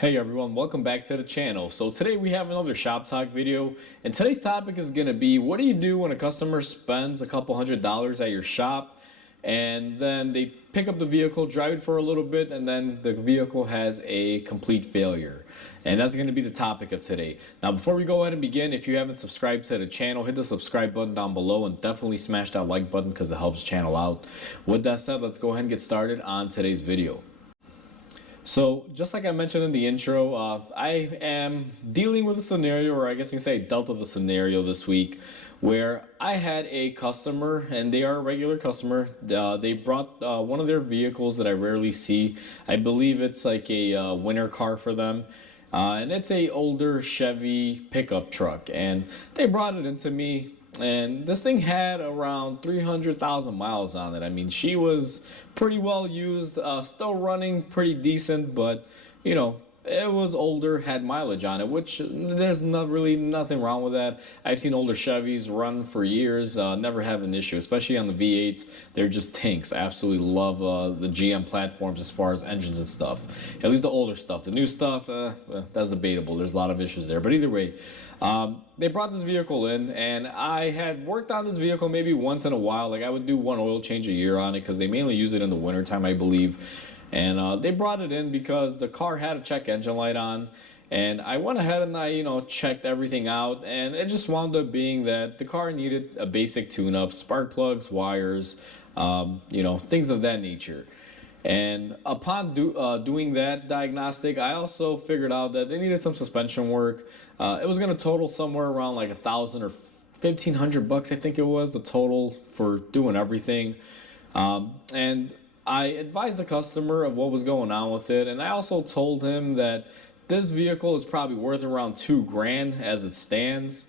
Hey everyone, welcome back to the channel. So today we have another shop talk video, and today's topic is going to be what do you do when a customer spends a couple $100s at your shop and then they pick up the vehicle, drive it for a little bit, and then the vehicle has a complete failure. And that's going to be the topic of today. Now before we go ahead and begin, if you haven't subscribed to the channel, hit the subscribe button down below and definitely smash that like button because it helps the channel out. With that said, let's go ahead and get started on today's video. So, just like I mentioned in the intro, I am dealing with a scenario, or I guess you can say I dealt with a scenario this week, where I had a customer, and they are a regular customer. They brought one of their vehicles that I rarely see. I believe it's like a winter car for them. And it's a older Chevy pickup truck, and they brought it into me, and this thing had around 300,000 miles on it. I mean, she was pretty well used, still running pretty decent, but you know, it was older, had mileage on it, which there's not really nothing wrong with that. I've seen older Chevys run for years, never have an issue, especially on the V8s. They're just tanks. I absolutely love the GM platforms as far as engines and stuff. At least the older stuff. The new stuff, well, that's debatable. There's a lot of issues there. But either way, they brought this vehicle in, and I had worked on this vehicle maybe once in a while. Like I would do one oil change a year on it because they mainly use it in the wintertime, I believe. And they brought it in because the car had a check engine light on, and I went ahead and I checked everything out, and it just wound up being that the car needed a basic tune-up, spark plugs, wires, things of that nature. And upon doing that diagnostic, I also figured out that they needed some suspension work. It was going to total somewhere around like 1,000 or 1,500 bucks, I think it was the total for doing everything. And I advised the customer of what was going on with it, and I also told him that this vehicle is probably worth around 2 grand as it stands.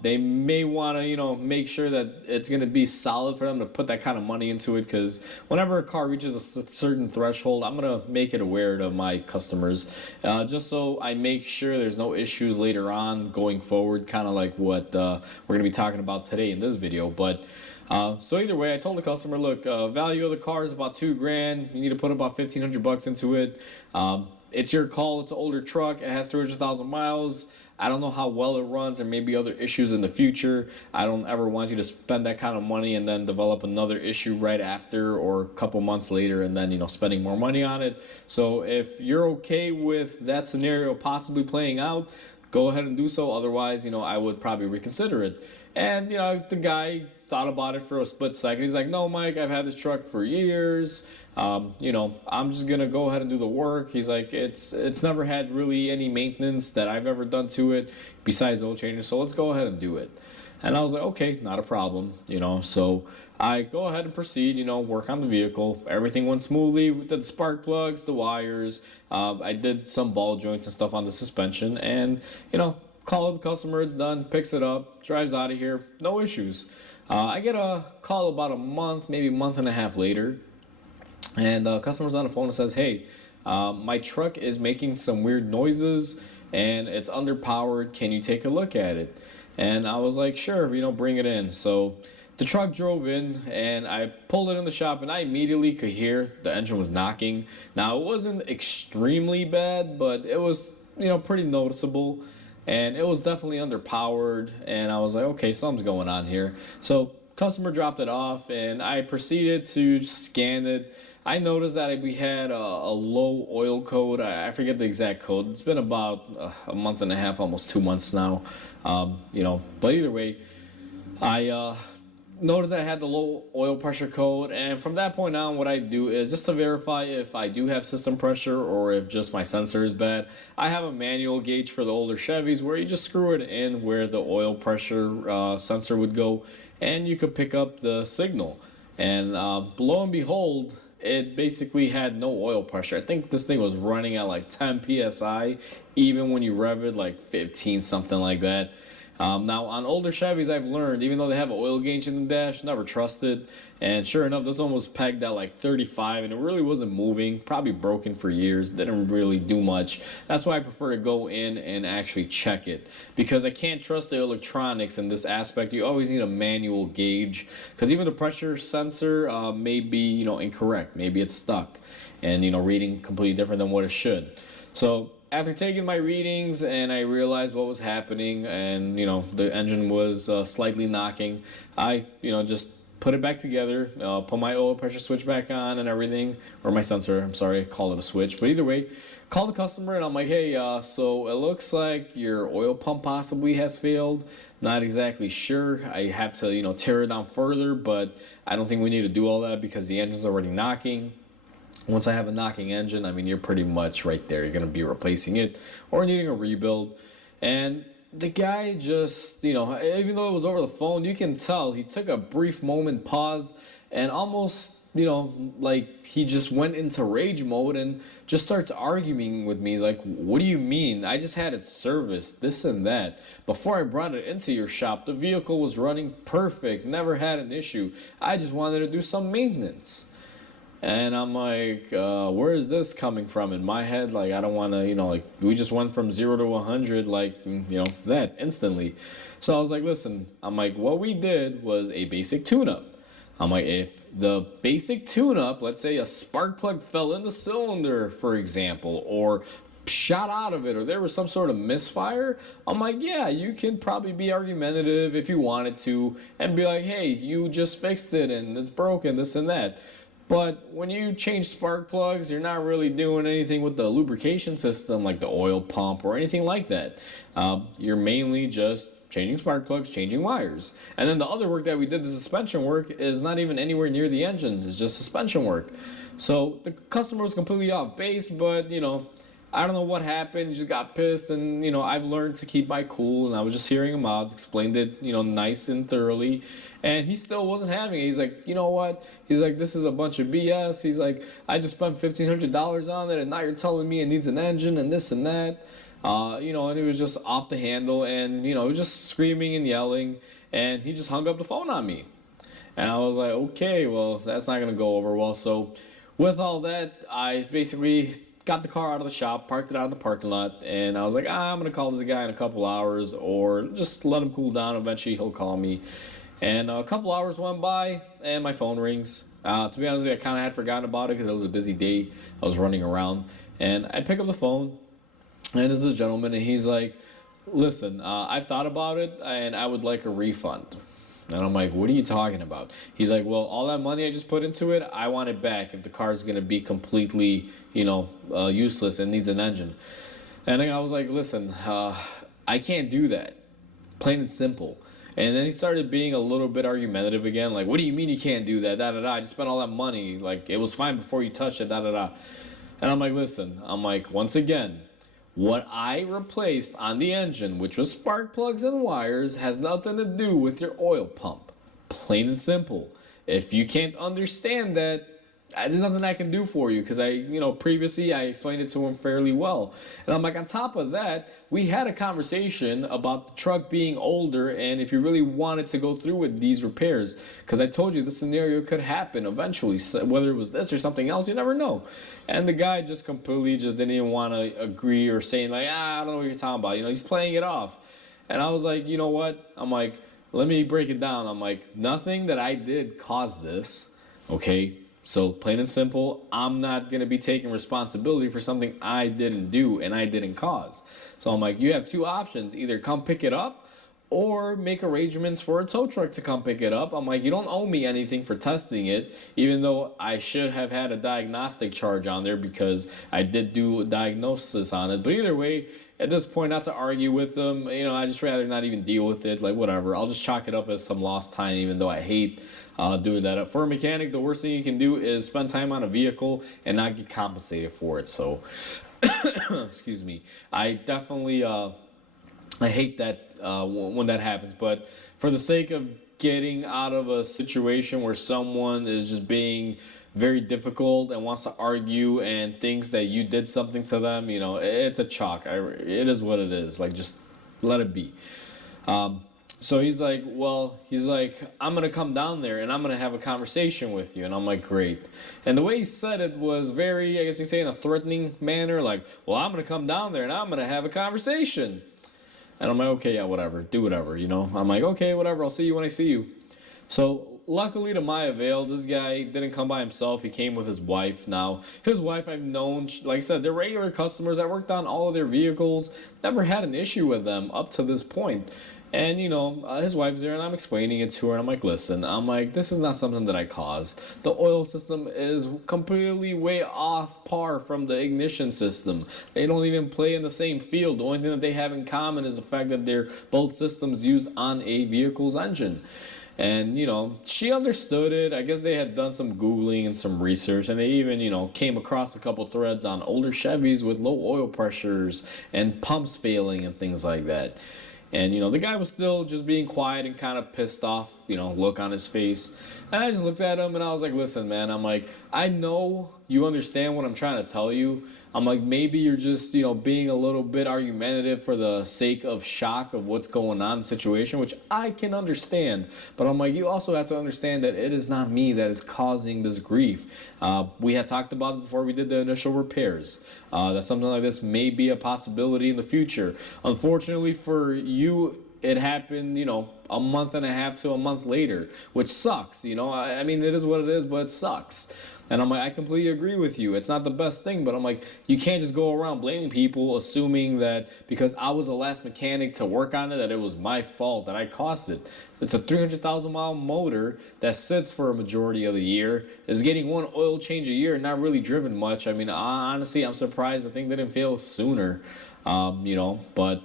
They may want to, make sure that it's going to be solid for them to put that kind of money into it, because whenever a car reaches a certain threshold, I'm going to make it aware to my customers, just so I make sure there's no issues later on going forward, kind of like what we're going to be talking about today in this video. But so either way, I told the customer, look, value of the car is about 2 grand. You need to put about 1,500 bucks into it. It's your call. It's an older truck. It has 300,000 miles. I don't know how well it runs. There may be other issues in the future. I don't ever want you to spend that kind of money and then develop another issue right after or a couple months later and then, spending more money on it. So if you're okay with that scenario possibly playing out, go ahead and do so. Otherwise, I would probably reconsider it. And, the guy thought about it for a split second. He's like, no, Mike, I've had this truck for years. I'm just going to go ahead and do the work. He's like, it's never had really any maintenance that I've ever done to it besides oil changes. So let's go ahead and do it. And I was like, okay, not a problem, So I go ahead and proceed, work on the vehicle. Everything went smoothly with the spark plugs, the wires. I did some ball joints and stuff on the suspension, and, call the customer, it's done, picks it up, drives out of here, no issues. I get a call about a month, maybe a month and a half later, and the customer's on the phone and says, hey, my truck is making some weird noises and it's underpowered. Can you take a look at it? And I was like, sure, bring it in. So the truck drove in and I pulled it in the shop, and I immediately could hear the engine was knocking. Now it wasn't extremely bad, but it was, pretty noticeable. And it was definitely underpowered, and I was like, okay, something's going on here. So customer dropped it off, and I proceeded to scan it. I noticed that we had a low oil code. I forget the exact code. It's been about a month and a half, almost 2 months now. But either way, I noticed that I had the low oil pressure code, and from that point on, what I do is just to verify if I do have system pressure or if just my sensor is bad. I have a manual gauge for the older Chevys where you just screw it in where the oil pressure sensor would go, and you could pick up the signal. And lo and behold, it basically had no oil pressure. I think this thing was running at like 10 psi, even when you rev it like 15, something like that. Now, on older Chevys, I've learned, even though they have an oil gauge in the dash, never trust it. And sure enough, this one was pegged at like 35, and it really wasn't moving. Probably broken for years. Didn't really do much. That's why I prefer to go in and actually check it, because I can't trust the electronics in this aspect. You always need a manual gauge, because even the pressure sensor may be, incorrect. Maybe it's stuck and, reading completely different than what it should. So after taking my readings and I realized what was happening, and the engine was slightly knocking, I just put it back together, put my oil pressure switch back on and everything, or my sensor. I'm sorry, I called it a switch, but either way, call the customer and I'm like, hey, so it looks like your oil pump possibly has failed. Not exactly sure. I have to tear it down further, but I don't think we need to do all that because the engine's already knocking. Once I have a knocking engine, I mean, you're pretty much right there. You're going to be replacing it or needing a rebuild. And the guy just, even though it was over the phone, you can tell he took a brief moment, pause, and almost, like he just went into rage mode and just starts arguing with me. He's like, what do you mean? I just had it serviced, this and that. Before I brought it into your shop, the vehicle was running perfect, never had an issue. I just wanted to do some maintenance. And I'm like, where is this coming from in my head? Like, I don't want to, like, we just went from 0 to 100, like, that instantly. So I was like, listen, I'm like, what we did was a basic tune-up. I'm like, if the basic tune-up, let's say a spark plug fell in the cylinder, for example, or shot out of it, or there was some sort of misfire, I'm like, yeah, you can probably be argumentative if you wanted to and be like, hey, you just fixed it and it's broken, this and that. But when you change spark plugs, you're not really doing anything with the lubrication system like the oil pump or anything like that. You're mainly just changing spark plugs, changing wires. And then the other work that we did, the suspension work, is not even anywhere near the engine. It's just suspension work. So the customer was completely off base, but I don't know what happened. He just got pissed, and I've learned to keep my cool, and I was just hearing him out, explained it nice and thoroughly, and he still wasn't having it. He's like, you know what? He's like, this is a bunch of BS. He's like, I just spent $1,500 on it, and now you're telling me it needs an engine and this and that. And he was just off the handle, and he was just screaming and yelling, and he just hung up the phone on me. And I was like, okay, well, that's not gonna go over well. So with all that, I basically got the car out of the shop, parked it out in the parking lot, and I was like, I'm gonna call this guy in a couple hours, or just let him cool down. Eventually, he'll call me. And a couple hours went by, and my phone rings. To be honest with you, I kind of had forgotten about it because it was a busy day. I was running around, and I pick up the phone, and this is a gentleman, and he's like, listen, I've thought about it, and I would like a refund. And I'm like, what are you talking about? He's like, well, all that money I just put into it, I want it back if the car's going to be completely, useless and needs an engine. And then I was like, listen, I can't do that. Plain and simple. And then he started being a little bit argumentative again. Like, what do you mean you can't do that? Da da da. I just spent all that money. Like, it was fine before you touched it. Da da da. And I'm like, listen. I'm like, once again, what I replaced on the engine, which was spark plugs and wires, has nothing to do with your oil pump. Plain and simple. If you can't understand that, there's nothing I can do for you, because previously I explained it to him fairly well. And I'm like, on top of that, we had a conversation about the truck being older and if you really wanted to go through with these repairs, because I told you the scenario could happen eventually, whether it was this or something else, you never know. And the guy just completely just didn't even want to agree, or saying like, I don't know what you're talking about. He's playing it off. And I was like, you know what? I'm like, let me break it down. I'm like, nothing that I did caused this, okay? So plain and simple, I'm not going to be taking responsibility for something I didn't do and I didn't cause. So I'm like, you have two options. Either come pick it up or make arrangements for a tow truck to come pick it up. I'm like, you don't owe me anything for testing it, even though I should have had a diagnostic charge on there because I did do a diagnosis on it. But either way, at this point, not to argue with them, I just rather not even deal with it. Like, whatever. I'll just chalk it up as some lost time, even though I hate doing that. For a mechanic, the worst thing you can do is spend time on a vehicle and not get compensated for it. So, excuse me. I definitely, I hate that when that happens. But for the sake of getting out of a situation where someone is just being very difficult and wants to argue and thinks that you did something to them, it's a chalk. It is what it is. Like, just let it be. So he's like, I'm going to come down there and I'm going to have a conversation with you. And I'm like, great. And the way he said it was very, I guess you say, in a threatening manner. Like, well, I'm going to come down there and I'm going to have a conversation. And I'm like, okay, yeah, whatever. Do whatever, I'm like, okay, whatever. I'll see you when I see you. So luckily to my avail, this guy didn't come by himself. He came with his wife. Now, his wife I've known, like I said, they're regular customers. I worked on all of their vehicles. Never had an issue with them up to this point. And his wife's there, and I'm explaining it to her. And I'm like, listen, I'm like, this is not something that I caused. The oil system is completely way off par from the ignition system. They don't even play in the same field. The only thing that they have in common is the fact that they're both systems used on a vehicle's engine. And she understood it. I guess they had done some googling and some research, and they even came across a couple threads on older Chevys with low oil pressures and pumps failing and things like that. And the guy was still just being quiet and kind of pissed off, look on his face. And I just looked at him and I was like, listen, man, I'm like, I know you understand what I'm trying to tell you. I'm like, maybe you're just, being a little bit argumentative for the sake of shock of what's going on in the situation, which I can understand. But I'm like, you also have to understand that it is not me that is causing this grief. We had talked about it before we did the initial repairs. That something like this may be a possibility in the future. Unfortunately for you, it happened, a month and a half to a month later, which sucks. I mean, it is what it is, but it sucks. And I'm like, I completely agree with you. It's not the best thing, but I'm like, you can't just go around blaming people, assuming that because I was the last mechanic to work on it, that it was my fault, that I caused it. It's a 300,000 mile motor that sits for a majority of the year, is getting one oil change a year, not really driven much. I mean, honestly, I'm surprised the thing didn't fail sooner. But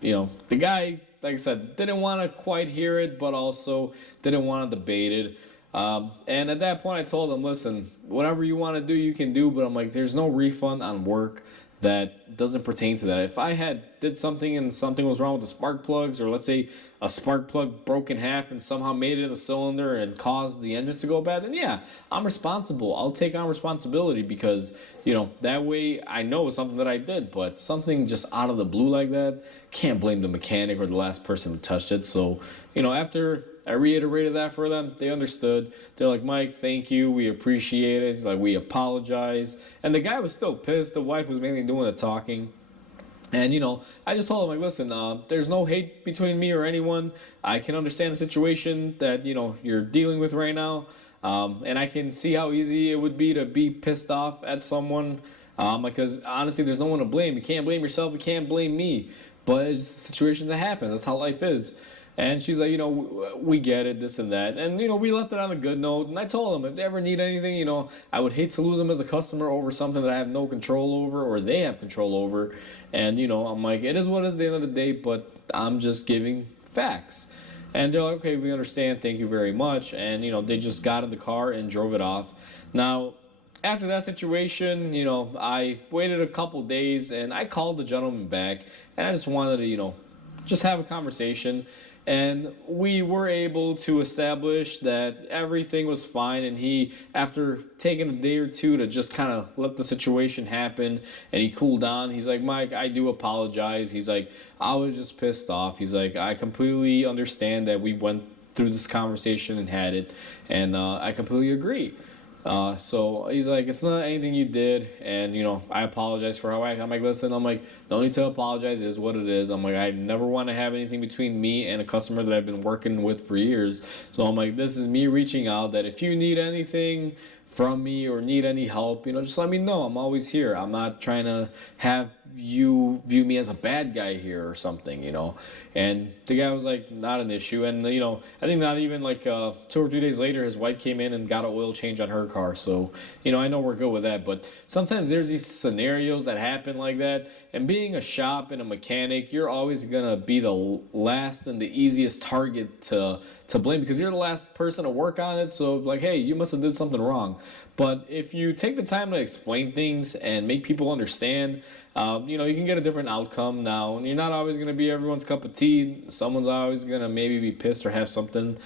the guy, like I said, didn't want to quite hear it, but also didn't want to debate it. And at that point, I told him, listen, whatever you want to do, you can do. But I'm like, there's no refund on work that doesn't pertain to that. If I had did something and something was wrong with the spark plugs, or let's say a spark plug broke in half and somehow made it in the cylinder and caused the engine to go bad, then yeah, I'm responsible. I'll take on responsibility because, that way I know it's something that I did. But something just out of the blue like that, can't blame the mechanic or the last person who touched it. So, after I reiterated that for them, they understood. They're like, Mike, thank you. We appreciate it. Like, we apologize. And the guy was still pissed. The wife was mainly doing the talking. And, I just told him, like, listen, there's no hate between me or anyone. I can understand the situation that, you're dealing with right now. And I can see how easy it would be to be pissed off at someone. Because, honestly, there's no one to blame. You can't blame yourself. You can't blame me. But it's a situation that happens. That's how life is. And she's like, we get it, this and that. And, we left it on a good note. And I told them, if they ever need anything, I would hate to lose them as a customer over something that I have no control over or they have control over. And, I'm like, it is what it is at the end of the day, but I'm just giving facts. And they're like, okay, we understand. Thank you very much. And, they just got in the car and drove it off. Now, after that situation, I waited a couple days and I called the gentleman back and I just wanted to, just have a conversation. And we were able to establish that everything was fine. And he, after taking a day or two to just kind of let the situation happen and he cooled down, he's like, Mike, I do apologize. He's like, I was just pissed off. He's like, I completely understand that we went through this conversation and had it. And I completely agree. So he's like, it's not anything you did, and I apologize for how I act. I'm like, listen, I'm like, no need to apologize. It is what it is. I'm like, I never want to have anything between me and a customer that I've been working with for years. So I'm like, this is me reaching out that if you need anything from me or need any help, just let me know. I'm always here. I'm not trying to have you view me as a bad guy here or something, And the guy was like, not an issue. And, I think not even like 2 or 3 days later, his wife came in and got an oil change on her car. So, I know we're good with that. But sometimes there's these scenarios that happen like that. And being a shop and a mechanic, you're always going to be the last and the easiest target to blame because you're the last person to work on it. So, like, hey, you must have did something wrong. But if you take the time to explain things and make people understand, you can get a different outcome now. And you're not always going to be everyone's cup of tea. Someone's always going to maybe be pissed or have something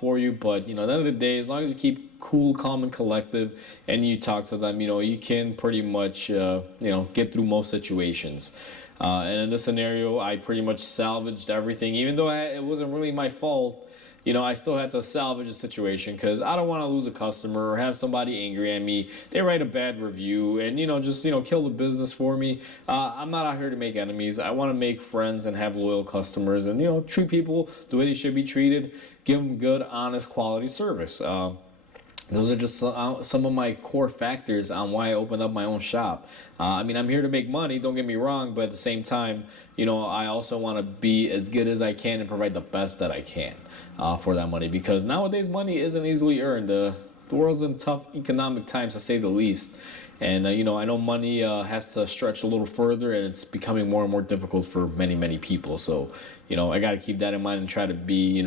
for you. But, at the end of the day, as long as you keep cool, calm, and collective and you talk to them, you can pretty much, get through most situations. And in this scenario, I pretty much salvaged everything, even though it wasn't really my fault. I still had to salvage a situation because I don't want to lose a customer or have somebody angry at me. They write a bad review and, just, kill the business for me. I'm not out here to make enemies. I want to make friends and have loyal customers and, treat people the way they should be treated, give them good, honest, quality service. Those are just some of my core factors on why I opened up my own shop. I'm here to make money, don't get me wrong, but at the same time, I also want to be as good as I can and provide the best that I can for that money, because nowadays money isn't easily earned. The world's in tough economic times, to say the least. And, I know money has to stretch a little further, and it's becoming more and more difficult for many, many people. So, I got to keep that in mind and try to be,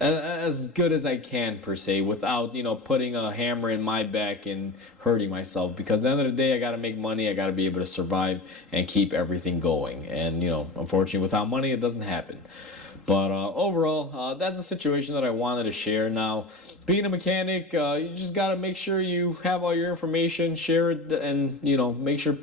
as good as I can, per se, without, putting a hammer in my back and hurting myself. Because at the end of the day, I got to make money. I got to be able to survive and keep everything going. And, unfortunately, without money, it doesn't happen. But overall, that's the situation that I wanted to share. Now, being a mechanic, you just got to make sure you have all your information, share it, and, make sure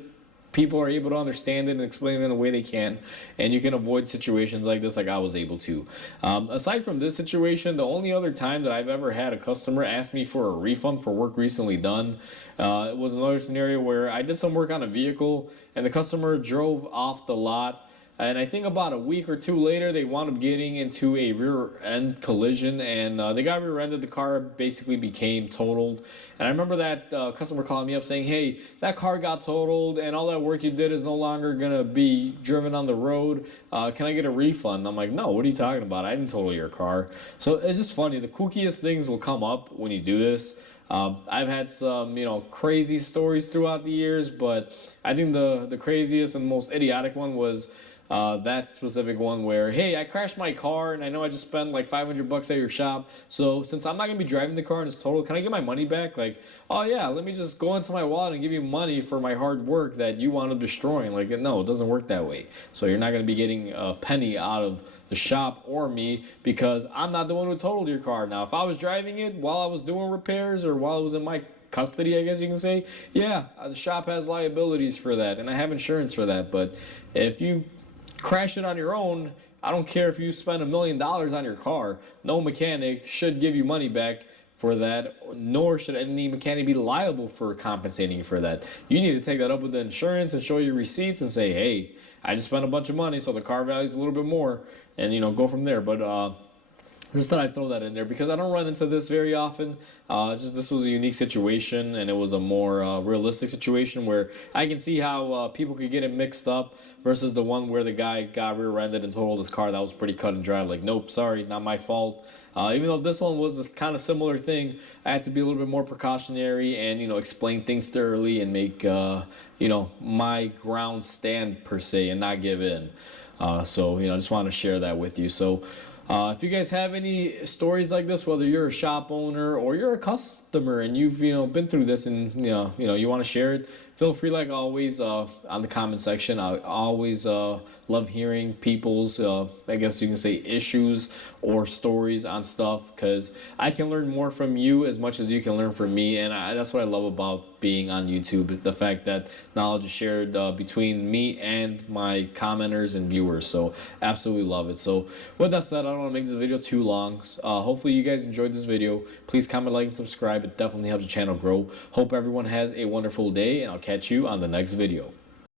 people are able to understand it and explain it in the way they can. And you can avoid situations like this, like I was able to. Aside from this situation, the only other time that I've ever had a customer ask me for a refund for work recently done, it was another scenario where I did some work on a vehicle and the customer drove off the lot. And I think about a week or two later, they wound up getting into a rear end collision, and they got rear-ended. The car basically became totaled. And I remember that customer calling me up saying, "Hey, that car got totaled, and all that work you did is no longer gonna be driven on the road. Can I get a refund?" I'm like, "No, what are you talking about? I didn't total your car." So it's just funny. The kookiest things will come up when you do this. I've had some, crazy stories throughout the years, but I think the craziest and most idiotic one was that specific one where, "Hey, I crashed my car and I know I just spent like $500 at your shop. So since I'm not gonna be driving the car and it's total, can I get my money back?" Like, "Oh yeah, let me just go into my wallet and give you money for my hard work that you wound up destroying." Like, no, it doesn't work that way. So you're not gonna be getting a penny out of the shop or me because I'm not the one who totaled your car. Now, if I was driving it while I was doing repairs or while it was in my custody, I guess you can say, yeah, the shop has liabilities for that and I have insurance for that. But if you crash it on your own, I don't care if you spend $1 million on your car. No mechanic should give you money back for that, nor should any mechanic be liable for compensating you for that. You need to take that up with the insurance and show your receipts and say, "Hey, I just spent a bunch of money, so the car value is a little bit more," and go from there. But just thought I'd throw that in there because I don't run into this very often. Just this was a unique situation, and it was a more realistic situation where I can see how people could get it mixed up versus the one where the guy got rear-ended and totaled his car. That was pretty cut and dry. Like, nope, sorry, not my fault. Even though this one was this kind of similar thing, I had to be a little bit more precautionary and explain things thoroughly and make my ground stand per se and not give in. So I just want to share that with you. So. If you guys have any stories like this, whether you're a shop owner or you're a customer and you've been through this and you want to share it, feel free, like always, on the comment section. I always love hearing people's I guess you can say issues or stories on stuff, because I can learn more from you as much as you can learn from me, and that's what I love about being on YouTube, the fact that knowledge is shared between me and my commenters and viewers. So absolutely love it. So with that said, I don't want to make this video too long. Hopefully you guys enjoyed this video. Please comment, like, and subscribe. It definitely helps the channel grow. Hope everyone has a wonderful day, and I'll catch you on the next video.